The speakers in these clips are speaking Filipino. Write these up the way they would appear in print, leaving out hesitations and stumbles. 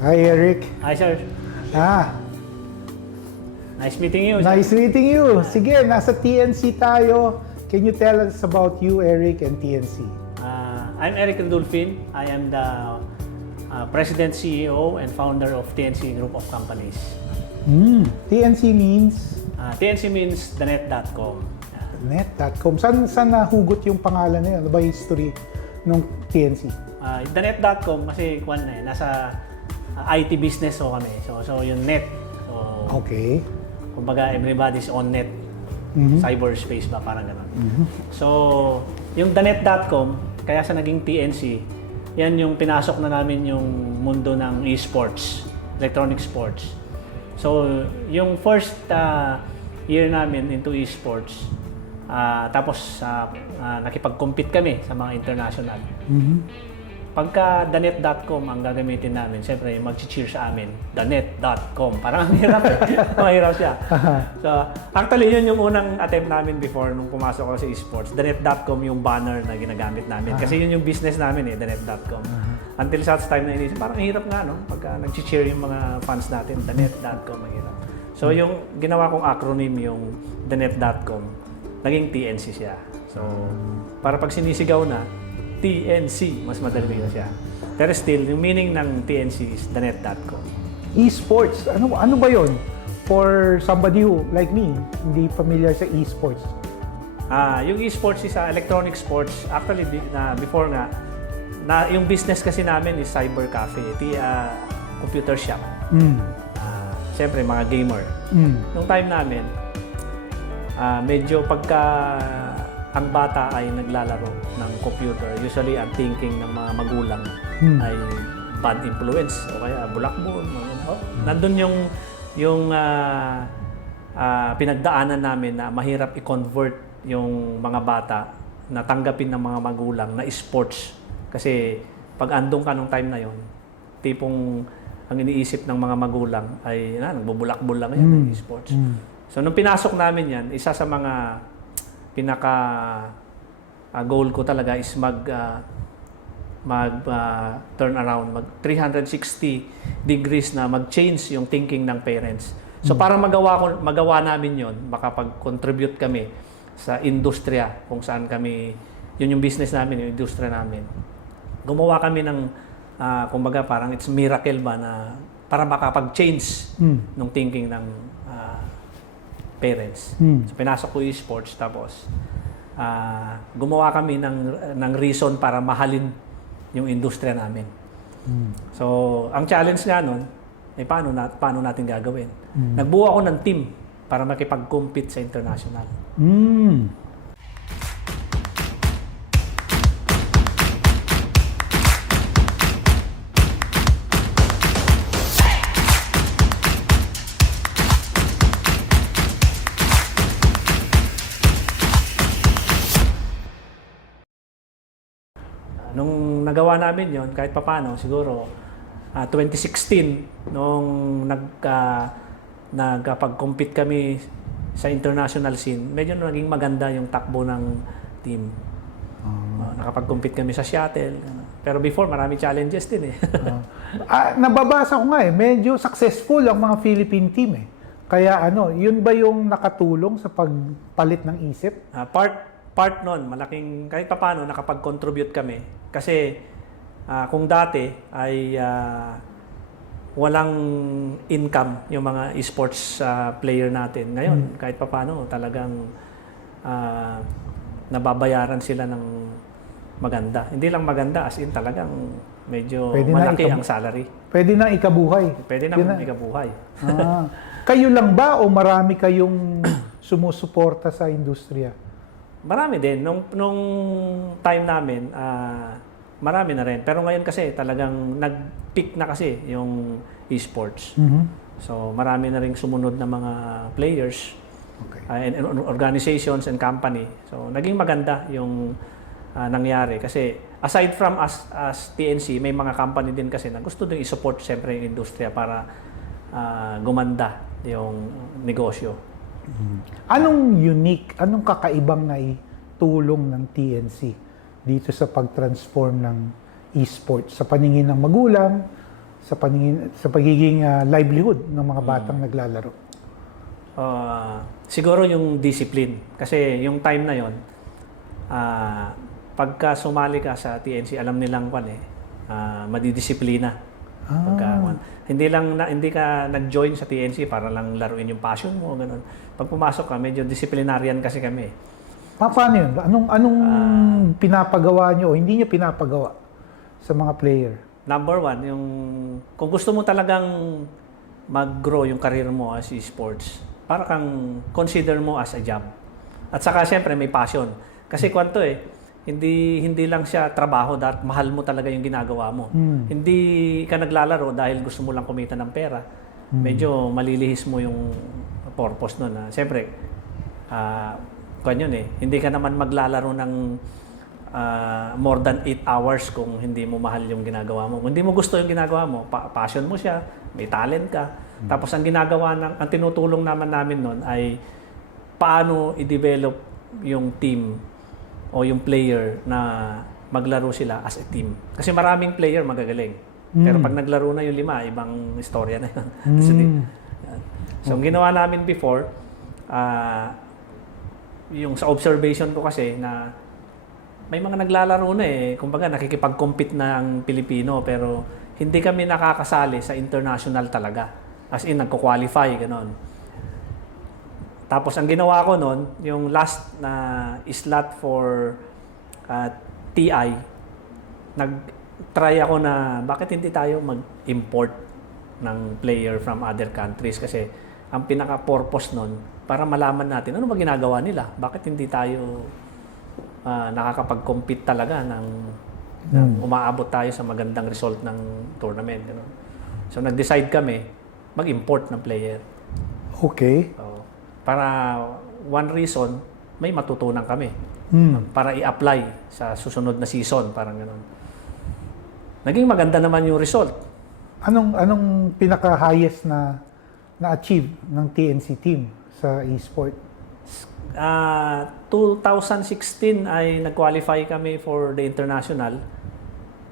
Hi, Eric. Hi, sir. Ah, Nice meeting you. nice meeting you. Sige, nasa TNC tayo. Can you tell us about you, Eric, and TNC? I'm Eric Randulfin. I am the President, CEO, and founder of TNC Group of Companies. TNC means TNC means thenet.com. net.com. Saan nahugot yung pangalan na yun? Ano ba yung history ng TNC? Thenet.com kasi nasa IT business so kami. So yung net. So, Okay. kumbaga everybody's on net. Cyberspace ba, parang gano'n. So, yung thenet.com, kaya sa naging TNC, yan yung pinasok na namin yung mundo ng esports, electronic sports. So, yung first year namin into esports, tapos nakipag-compete kami sa mga international. Pagka thenet.com ang gagamitin namin, siyempre mag-cheer sa amin, thenet.com. Parang ang hirap eh. Mahirap siya. So, actually, yun yung unang attempt namin before nung pumasok ako sa esports. Thenet.com yung banner na ginagamit namin. Kasi yun yung business namin eh, thenet.com. Until such time na inisip, parang hirap nga no? Pagka nag-cheer yung mga fans natin, thenet.com, ang hirap. So, yung ginawa kong acronym, yung thenet.com, naging TNC siya. So, para pag sinisigaw na, TNC, mas madali na siya. Pero still, yung meaning ng TNC is thenet.com. Esports. Ano ba yon? For somebody who, like me, hindi familiar sa esports. Yung esports is electronic sports. Actually, before nga, yung business kasi namin is cyber cafe, computer shop. Siyempre, mga gamer. Nung time namin, medyo pagka ang bata ay naglalaro ng computer, usually ang thinking ng mga magulang ay bad influence o kaya bulakbol. Nandun yung pinagdaanan namin na mahirap i-convert yung mga bata na tanggapin ng mga magulang na sports. Kasi pag andong ka nung time na yon, tipong ang iniisip ng mga magulang ay nagbubulakbol lang yan ng sports. So nung pinasok namin yan, isa sa mga pinaka goal ko talaga is turn around, mag 360 degrees na mag-change yung thinking ng parents. So para magawa namin yon, makapag-contribute kami sa industriya kung saan kami, yun yung business namin, yung industriya namin. Gumawa kami ng kumbaga parang it's miracle ba na para makapag-change ng thinking ng parents. So pinasok ko yung sports, tapos gumawa kami ng reason para mahalin yung industriya namin. So ang challenge nga nun ay paano natin gagawin. Nagbuo ako ng team para makipag-compete sa international. Nung nagawa namin yon, kahit papano, siguro 2016, nung nagkapag-compete kami sa international scene, medyo naging maganda yung takbo ng team. Nakapag-compete kami sa shuttle. Pero before, marami challenges din eh. Nababasa ko nga medyo successful ang mga Philippine team eh. Kaya yun ba yung nakatulong sa pagpalit ng isip? Part nun, malaking, kahit paano nakapag-contribute kami. Kasi kung dati ay walang income yung mga esports player natin. Ngayon, kahit paano talagang nababayaran sila ng maganda. Hindi lang maganda, as in talagang medyo malaki ang salary. Pwede na ikabuhay. Pwede na ikabuhay. Kayo lang ba o marami kayong sumusuporta sa industriya? Marami din. Nung time namin, marami na rin. Pero ngayon kasi talagang nag-peak na kasi yung esports. So marami na rin sumunod na mga players, and organizations and company. So naging maganda yung nangyari. Kasi aside from us as TNC, may mga company din kasi na gusto din i-support siyempre yung industriya para gumanda yung negosyo. Anong unique, anong kakaibang naitulong ng TNC dito sa pag-transform ng esports sa paningin ng magulang sa paningin sa pagiging livelihood ng mga batang naglalaro? Siguro yung discipline. Kasi yung time na yon, pagka sumali ka sa TNC, alam nilang madidisiplina. Hindi ka nag-join sa TNC para lang laruin yung passion mo, ganun. Pag pumasok ka, medyo disciplinarian kasi kami. Paano yun? Anong pinapagawa nyo o hindi nyo pinapagawa sa mga player? Number one, kung gusto mo talagang mag-grow yung career mo as esports, para kang consider mo as a job. At saka siyempre may passion. Kasi kwanto hindi lang siya trabaho, mahal mo talaga yung ginagawa mo. Hindi ka naglalaro dahil gusto mo lang kumita ng pera. Medyo malilihis mo yung purpose nun. Siyempre, hindi ka naman maglalaro ng more than 8 hours kung hindi mo mahal yung ginagawa mo. Kung hindi mo gusto yung ginagawa mo, passion mo siya, may talent ka. Tapos ang tinutulong namin nun ay paano i-develop yung team o yung player na maglaro sila as a team. Kasi maraming player magagaling. Pero pag naglaro na yung 5, ibang istorya na yun. So, ang ginawa namin before, yung sa observation ko kasi na may mga naglalaro na kumbaga nakikipag-compete na ang Pilipino pero hindi kami nakakasali sa international talaga. As in, nagko-qualify, gano'n. Tapos ang ginawa ko noon, yung last na slot for TI, nag-try ako na bakit hindi tayo mag-import ng player from other countries kasi ang pinaka-purpose noon para malaman natin ano ba ginagawa nila. Bakit hindi tayo nakakapag-compete talaga ng umaabot tayo sa magandang result ng tournament. Gano'n. So nag-decide kami mag-import ng player. Okay. Para one reason, may matutunan kami. Para i-apply sa susunod na season, parang gano'n. Naging maganda naman yung result. Anong pinaka-highest na na-achieve ng TNC team sa e-sport? 2016 ay nag-qualify kami for the international.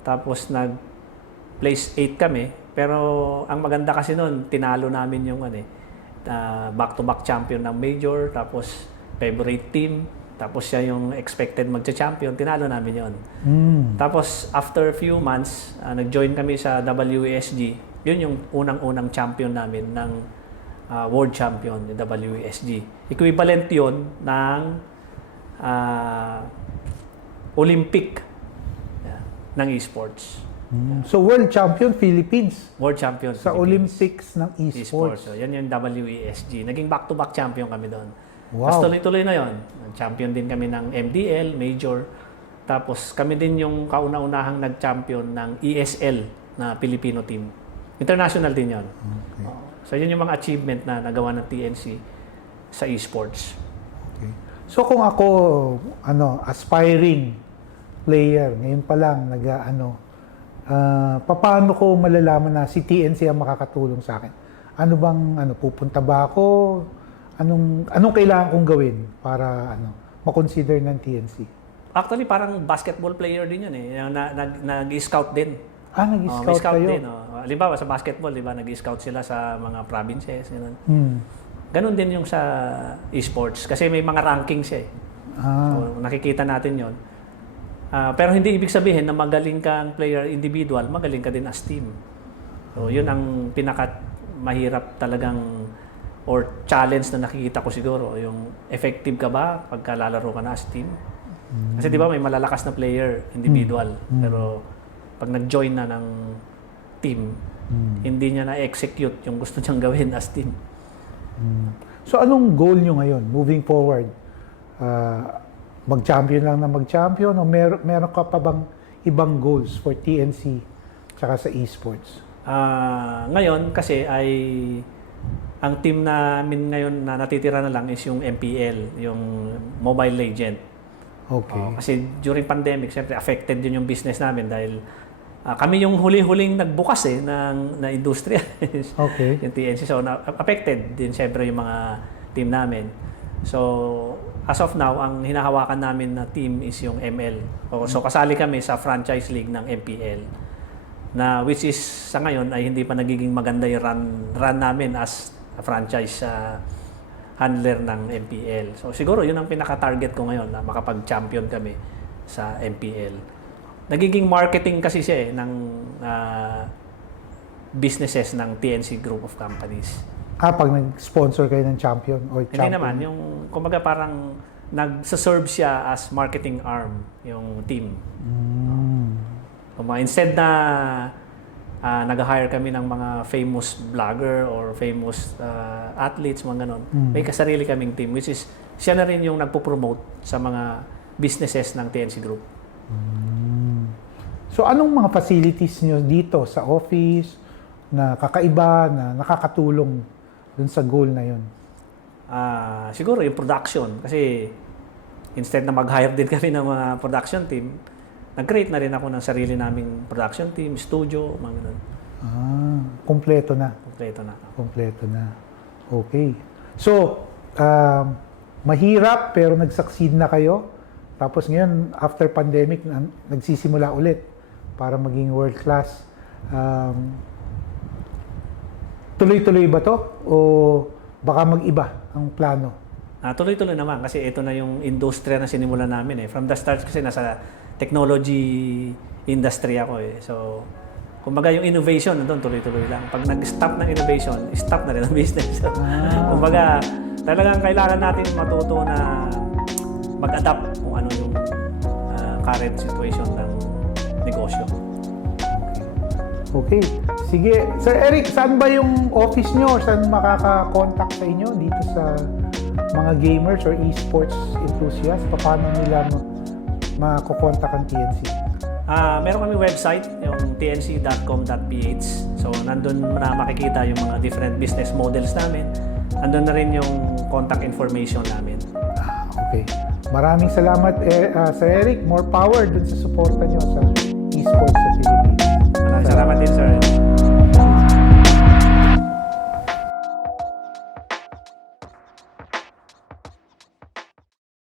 Tapos nag-place 8 kami. Pero ang maganda kasi noon, tinalo namin yung back-to-back champion ng major, tapos favorite team, tapos siya yung expected magcha-champion, tinalo namin yon. Tapos after a few months, nag-join kami sa WESG. Yun yung unang-unang champion namin ng world champion, yung WESG. Equivalent yun ng Olympic ng esports. So world champion Philippines World champion sa Philippines. Olympics ng esports. So, yan yung WESG. Naging back-to-back champion kami doon. Wow. Tapos tuloy-tuloy na yon. Champion din kami ng MDL, Major. Tapos kami din yung kauna-unahang nag-champion ng ESL na Filipino team. International din yon. Okay. So yun yung mga achievement na nagawa ng TNC sa esports. Okay. So kung ako aspiring player, ngayon pa lang paano ko malalaman na si TNC ang makakatulong sa akin? Ano bang pupunta ba ako? Anong kailangan kong gawin para ma-consider ng TNC? Actually parang basketball player din yun nag-scout din. Nag-scout scout kayo? din. Halimbawa sa basketball, di ba, nag-scout sila sa mga provinces, ganun. Ganun din yung sa esports kasi may mga rankings So, nakikita natin yon. Pero hindi ibig sabihin na magaling kang player individual, magaling ka din as team. So, yun ang mahirap talagang or challenge na nakikita ko siguro. Yung effective ka ba pagka lalaro ka na as team? Kasi di ba may malalakas na player individual. Pero pag nag-join na ng team, hindi niya na-execute yung gusto niyang gawin as team. So anong goal nyo ngayon moving forward? Mag-champion lang na mag-champion o meron ka pa bang ibang goals for TNC tsaka sa esports? Ngayon kasi ay ang team namin ngayon na natitira na lang is yung MPL, yung Mobile Legend. Okay. Kasi during pandemic, siyempre affected din yung business namin dahil kami yung huli-huling nagbukas na industriya. Okay. Yung TNC. So, affected din siyempre yung mga team namin. So, as of now, ang hinahawakan namin na team is yung ML. So, kasali kami sa franchise league ng MPL na which is sa ngayon ay hindi pa nagiging maganda yung run namin as a franchise handler ng MPL. So siguro yun ang pinaka-target ko ngayon na makapag-champion kami sa MPL. Nagiging marketing kasi siya ng businesses ng TNC Group of Companies. Pag nag-sponsor kayo ng champion or Hindi champion? naman, yung kumbaga parang nagsaserve siya as marketing arm yung team. Instead na nag-hire kami ng mga famous vlogger or famous athletes, mga ganon, may kasarili kaming team which is siya na rin yung nagpo-promote sa mga businesses ng TNC Group. So anong mga facilities niyo dito sa office na kakaiba, na nakakatulong dun sa goal na yun? Siguro yung production. Kasi instead na mag-hire din kami ng mga production team, nag-create na rin ako ng sarili naming production team, studio, mga ganun. Kompleto na. Kompleto na. Kompleto na. Okay. So, mahirap pero nag-succeed na kayo. Tapos ngayon, after pandemic, nagsisimula ulit para maging world-class. Tuloy-tuloy ba to? O baka mag-iba ang plano? Tuloy-tuloy naman kasi ito na yung industriya na sinimulan namin. From the start kasi nasa technology industry ako. So, kumbaga yung innovation, nandun tuloy-tuloy lang. Pag nag-stop ng innovation, stop na rin ang business. So, kumbaga, talagang kailangan natin matuto na mag-adapt kung ano yung current situation ng negosyo. Okay. Sige. Sir Eric, saan ba yung office nyo? Saan makaka-contact sa inyo dito sa mga gamers or esports enthusiasts? Paano nila makakontak ang TNC? Meron kami website, yung tnc.com.ph. So, nandun na makikita yung mga different business models namin. Nandun na rin yung contact information namin. Okay. Maraming salamat, Sir Eric. More power dun sa suporta nyo sa esports sa Philippines. Maraming salamat din, sir.